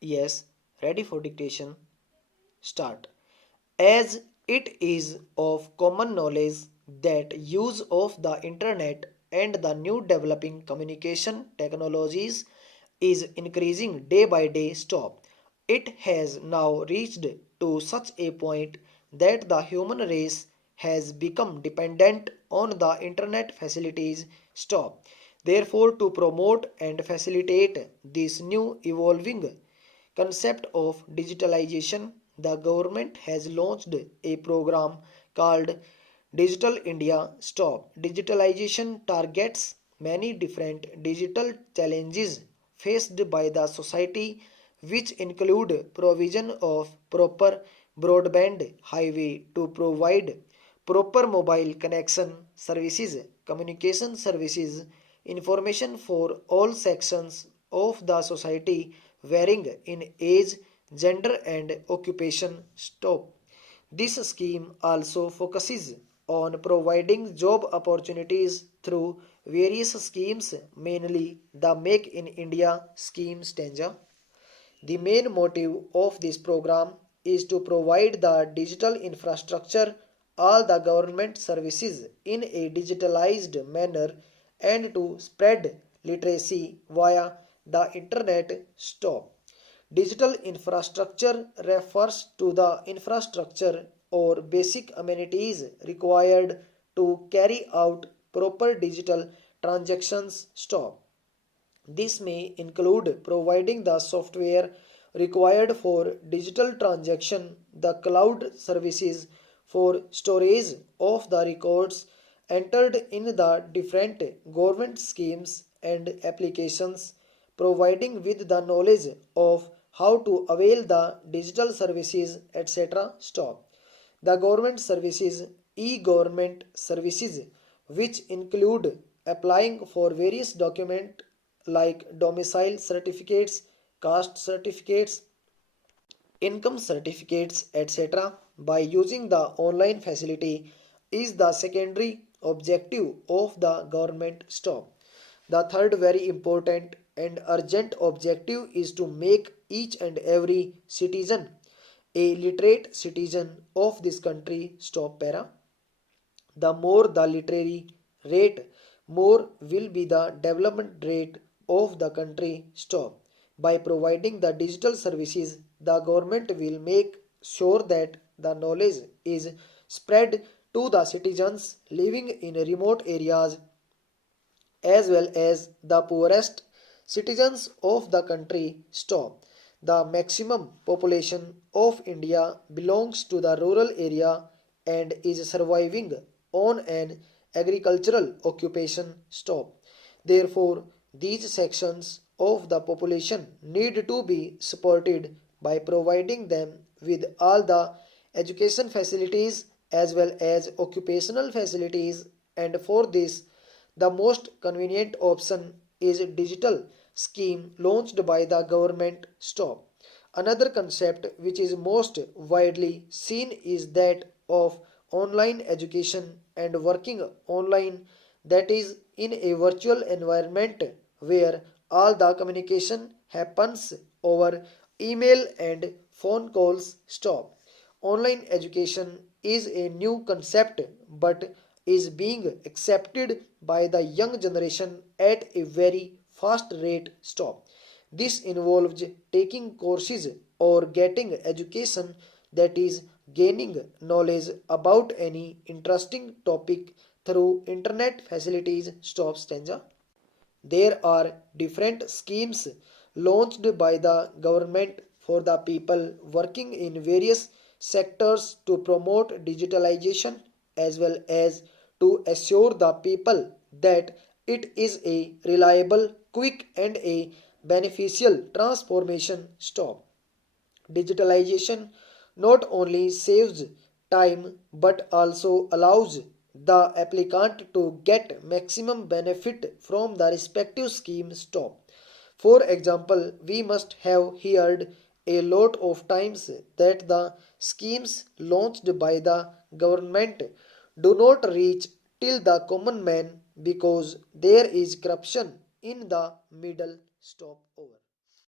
Yes, ready for dictation. Start. As it is of common knowledge that use of the internet and the new developing communication technologies is increasing day by day. Stop. It has now reached to such a point that the human race has become dependent on the internet facilities. Stop. Therefore, to promote and facilitate this new evolving concept of digitalization, the government has launched a program called Digital India Stop. Digitalization targets many different digital challenges faced by the society, which include provision of proper broadband highway to provide proper mobile connection services, communication services, information for all sections of the society varying in age, gender and occupation. Stop. This scheme also focuses on providing job opportunities through various schemes, mainly the Make in India scheme stanza. The main motive of this program is to provide the digital infrastructure, all the government services in a digitalized manner and to spread literacy via the internet. Stop. Digital infrastructure refers to the infrastructure or basic amenities required to carry out proper digital transactions. Stop. This may include providing the software required for digital transaction, the cloud services for storage of the records entered in the different government schemes and applications, providing with the knowledge of how to avail the digital services, etc. Stop. The government services, e-government services, which include applying for various documents like domicile certificates, caste certificates, income certificates, etc. by using the online facility is the secondary objective of the government. Stop. The third very important and urgent objective is to make each and every citizen a literate citizen of this country. Stop para. The more the literary rate, more will be the development rate of the country. Stop. By providing the digital services, the government will make sure that the knowledge is spread to the citizens living in remote areas as well as the poorest citizens of the country. Stop. The maximum population of India belongs to the rural area and is surviving on an agricultural occupation. Stop. Therefore, these sections of the population need to be supported by providing them with all the education facilities as well as occupational facilities, and for this the most convenient option is a digital scheme launched by the government. Stop. Another concept which is most widely seen is that of online education and working online, that is in a virtual environment where all the communication happens over email and phone calls. Stop. Online education is a new concept but is being accepted by the young generation at a very fast rate. Stop. This involves taking courses or getting education, that is gaining knowledge about any interesting topic through internet facilities. Stop stanza. There are different schemes launched by the government for the people working in various sectors to promote digitalization as well as to assure the people that it is a reliable, quick, and a beneficial transformation. Stop. Digitalization not only saves time but also allows the applicant to get maximum benefit from the respective scheme. Stop. For example, we must have heard a lot of times that the schemes launched by the government do not reach till the common man because there is corruption in the middle. Stop over.